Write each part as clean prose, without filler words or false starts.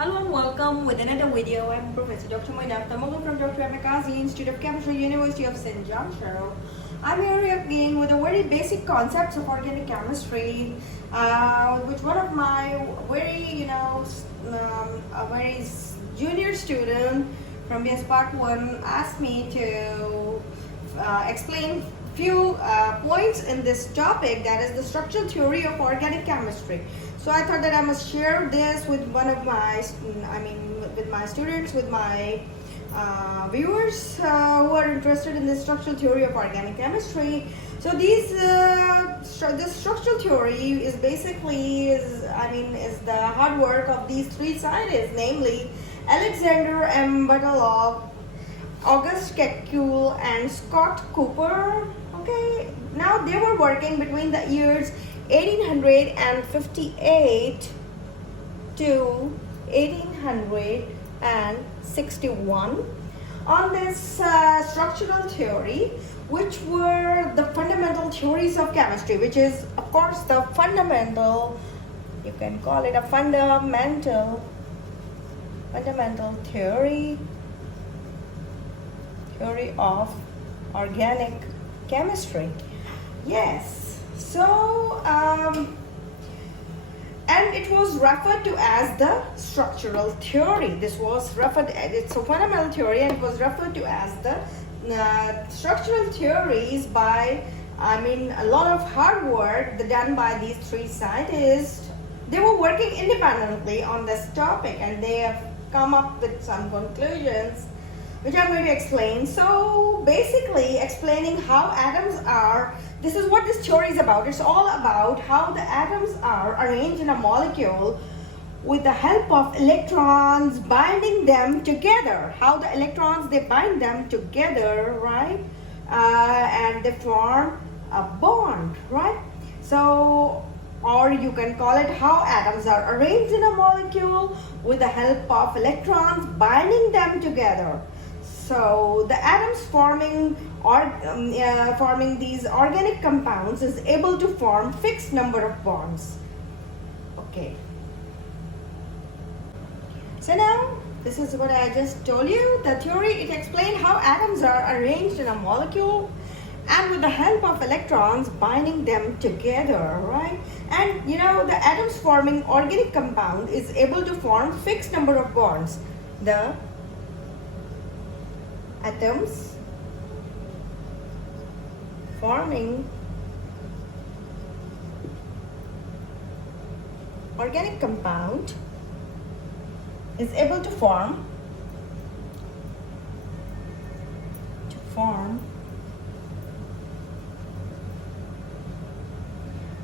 Hello and welcome with another video. I'm Professor Dr. Mchem from Dr. Mchem Institute of Chemistry, University of St. John, Shiro. I'm here again with a very basic concepts of organic chemistry, which one of my very, a very junior student from BS Part 1 asked me to explain few points in this topic, that is the structural theory of organic chemistry. So I thought that I must share this with one of my, with my students, with my viewers who are interested in the structural theory of organic chemistry. So this structural theory is basically is the hard work of these three scientists, namely Alexander.M.butlerov August, Kekule, and Scott Couper. Okay, now they were working between the years 1858 to 1861 on this structural theory, which were the fundamental theories of chemistry, which is of course the fundamental, you can call it a fundamental theory of organic chemistry. Yes, so and it was referred to as the structural theory. This was referred, it's a fundamental theory, and it was referred to as the structural theories by, a lot of hard work done by these three scientists. They were working independently on this topic, and they have come up with some conclusions, which I'm going to explain. So basically explaining how atoms are, this is what this theory is about. It's all about how the atoms are arranged in a molecule with the help of electrons binding them together. How the electrons, they bind them together, right? And they form a bond, right? So, or you can call it how atoms are arranged in a molecule with the help of electrons binding them together. So the atoms forming these organic compounds is able to form fixed number of bonds. Okay. So now this is what I just told you. The theory, it explained how atoms are arranged in a molecule and with the help of electrons binding them together, right? And the atoms forming organic compound is able to form fixed number of bonds. The atoms forming organic compound is able to form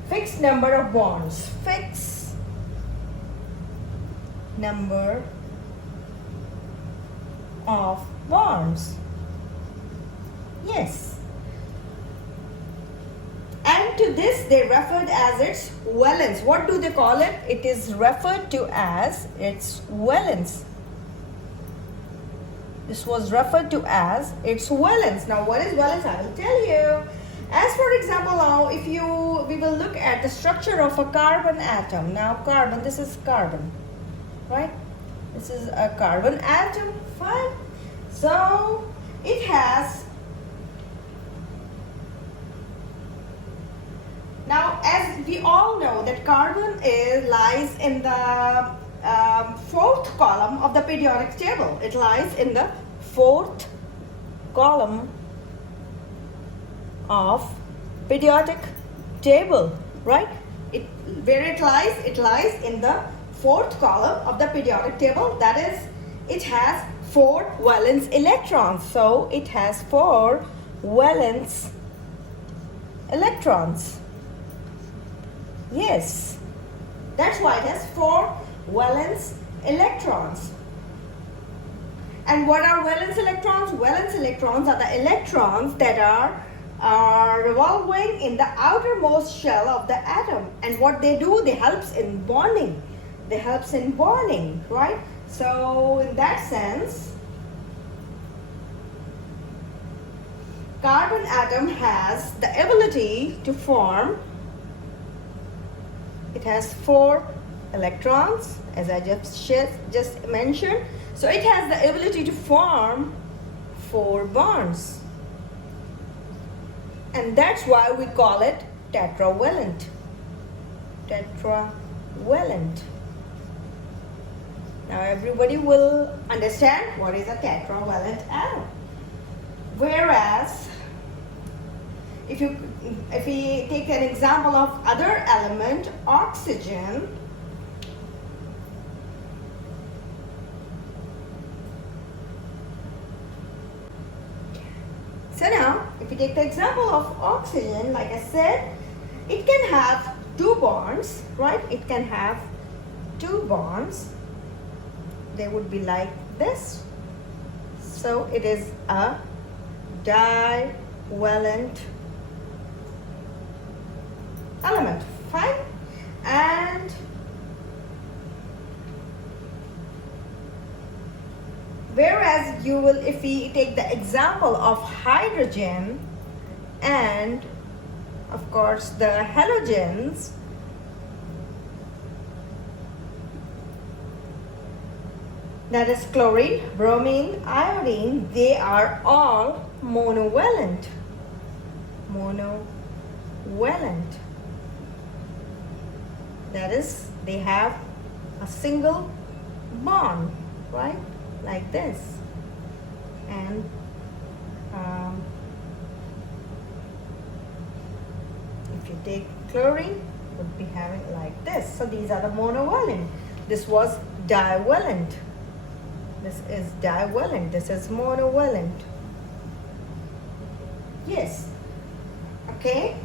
fixed number of bonds. Fixed number of bonds. Yes. And to this they referred as its valence. What do they call it? It is referred to as its valence. This was referred to as its valence. Now what is valence? I will tell you. As for example, now we will look at the structure of a carbon atom. Now carbon, this is carbon, right? This is a carbon atom, fine. So it has, now as we all know that carbon lies in the fourth column of the periodic table. It lies in the fourth column of periodic table, right? Where it lies in the fourth column of the periodic table. That is, it has 4 valence electrons. So it has 4 valence electrons. Yes, that's why it has 4 valence electrons. And what are valence electrons? Valence electrons are the electrons that are revolving in the outermost shell of the atom. And what they do, they helps in bonding. Right? So in that sense, carbon atom has the ability to form, it has 4 electrons, as I just mentioned. So it has the ability to form 4 bonds. And that's why we call it tetravalent. Tetravalent. Now everybody will understand what is a tetravalent atom. Whereas if we take an example of other element, oxygen, so now if we take the example of oxygen, like I said, it can have 2 bonds, right? It can have 2 bonds. They would be like this. So it is a divalent element. Fine. And whereas you will, if we take the example of hydrogen and of course the halogens, that is chlorine, bromine, iodine, they are all monovalent. Monovalent. That is, they have a single bond, right? Like this. And if you take chlorine, would be having like this. So these are the monovalent. This was divalent. This is divalent. This is monovalent. Yes. Okay.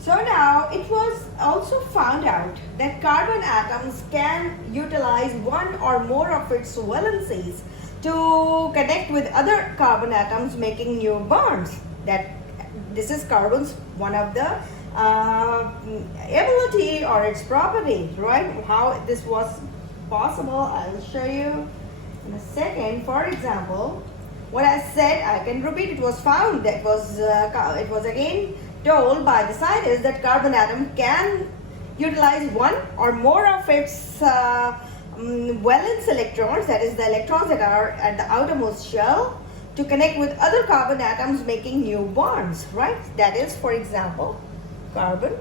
So now it was also found out that carbon atoms can utilize one or more of its valencies to connect with other carbon atoms, making new bonds. That this is carbon's one of the ability or its property, right? How this was possible, I will show you in a second. For example, what I said, I can repeat. It was found that it was again told by the scientists that carbon atom can utilize one or more of its valence electrons, that is the electrons that are at the outermost shell, to connect with other carbon atoms, making new bonds, right? That is, for example, carbon,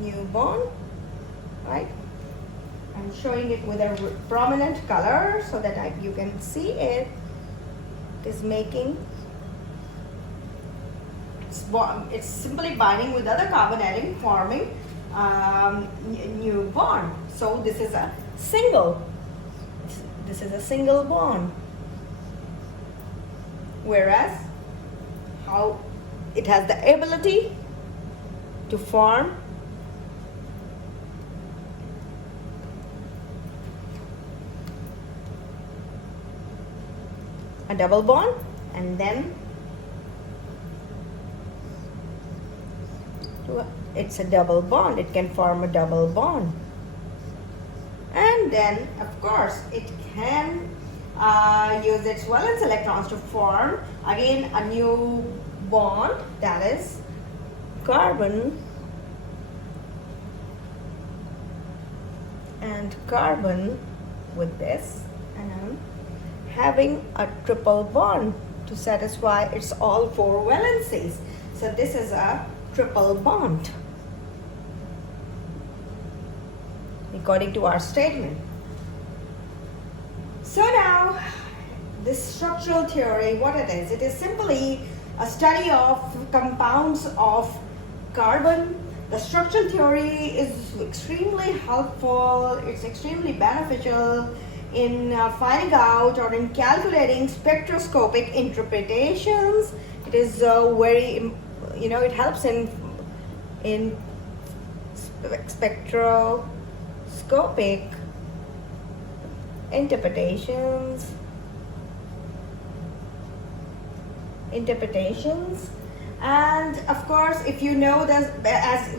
new bond, right? I'm showing it with a prominent color so that you can see it. It is making, it's simply binding with other carbon atom, forming new bond. So this is a single bond. Whereas how it has the ability to form a double bond, and then it's a double bond. It can form a double bond, and then of course it can use its valence electrons to form again a new bond, that is carbon and carbon with this, and having a triple bond to satisfy its all 4 valencies. So this is a triple bond according to our statement. So now this structural theory, what it is simply a study of compounds of carbon. The structural theory is extremely helpful, it's extremely beneficial in finding out or in calculating spectroscopic interpretations. It is very, it helps in spectroscopic interpretations. And of course, if you know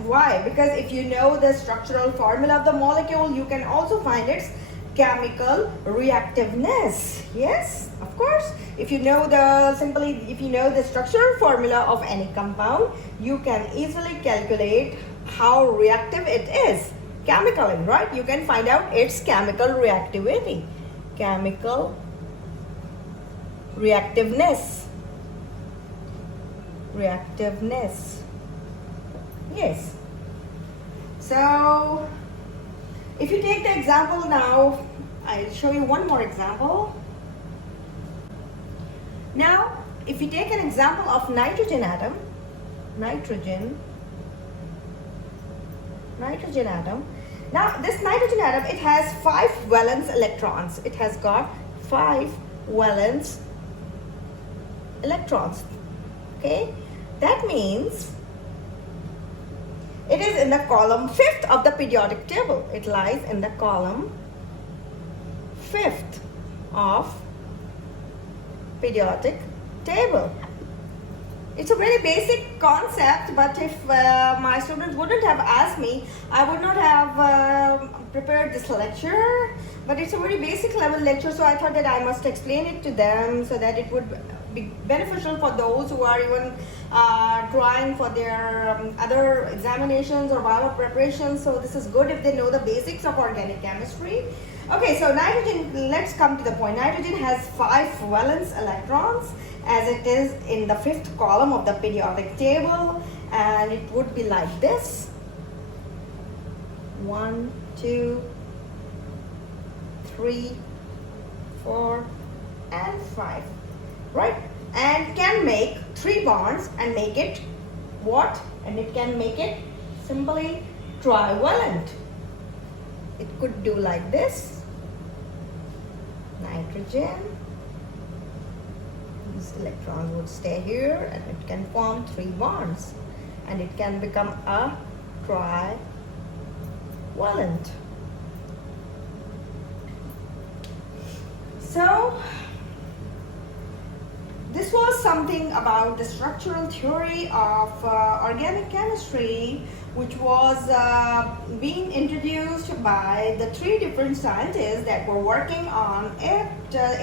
why? Because if you know the structural formula of the molecule, you can also find its chemical reactiveness. Yes, of Of course, if you know the structural formula of any compound, you can easily calculate how reactive it is chemically, right? You can find out its chemical reactivity, chemical reactiveness. Yes. So if you take the example now, I'll show you one more example. Now, if you take an example of nitrogen atom, nitrogen atom. Now, this nitrogen atom, it has 5 valence electrons. It has got 5 valence electrons. Okay, that means it is in the column 5th of the periodic table. It lies in the column 5th of periodic table. It's a very basic concept, but if my students wouldn't have asked me, I would not have prepared this lecture. But it's a very basic level lecture, so I thought that I must explain it to them so that it would be beneficial for those who are even trying for their other examinations or bio preparations. So this is good if they know the basics of organic chemistry. Okay, so nitrogen, let's come to the point. Nitrogen has 5 valence electrons, as it is in the 5th column of the periodic table, and it would be like this: 1, 2, 3, 4, and 5, right? And can make 3 bonds and make it what? And it can make it simply trivalent. It could do like this: nitrogen, these electrons would stay here, and it can form 3 bonds, and it can become a trivalent. So this was something about the structural theory of organic chemistry, which was being introduced by the 3 different scientists that were working on it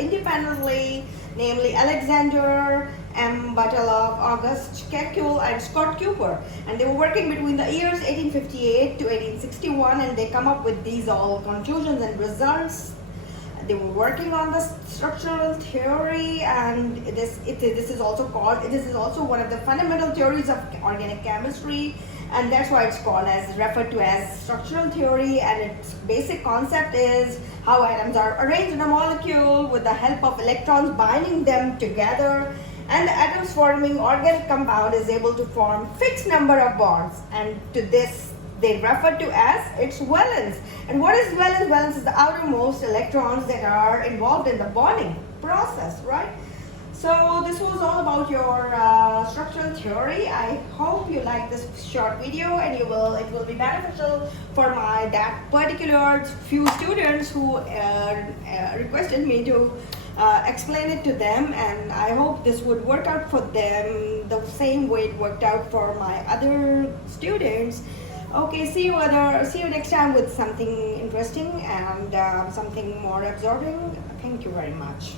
independently, namely Alexander.M.butlerov August, kekule, and Scott Couper. And they were working between the years 1858 to 1861, and they come up with these all conclusions and results. They were working on the structural theory, and this is also one of the fundamental theories of organic chemistry, and that's why it's referred to as structural theory. And its basic concept is how atoms are arranged in a molecule with the help of electrons binding them together, and the atoms forming organic compound is able to form fixed number of bonds, and to this they refer to as its valence. And what is valence? Valence is the outermost electrons that are involved in the bonding process, right? So this was all about your structural theory. I hope you like this short video, and it will be beneficial for that particular few students who requested me to explain it to them, and I hope this would work out for them the same way it worked out for my other students. Okay, see you next time with something interesting and something more absorbing. Thank you very much.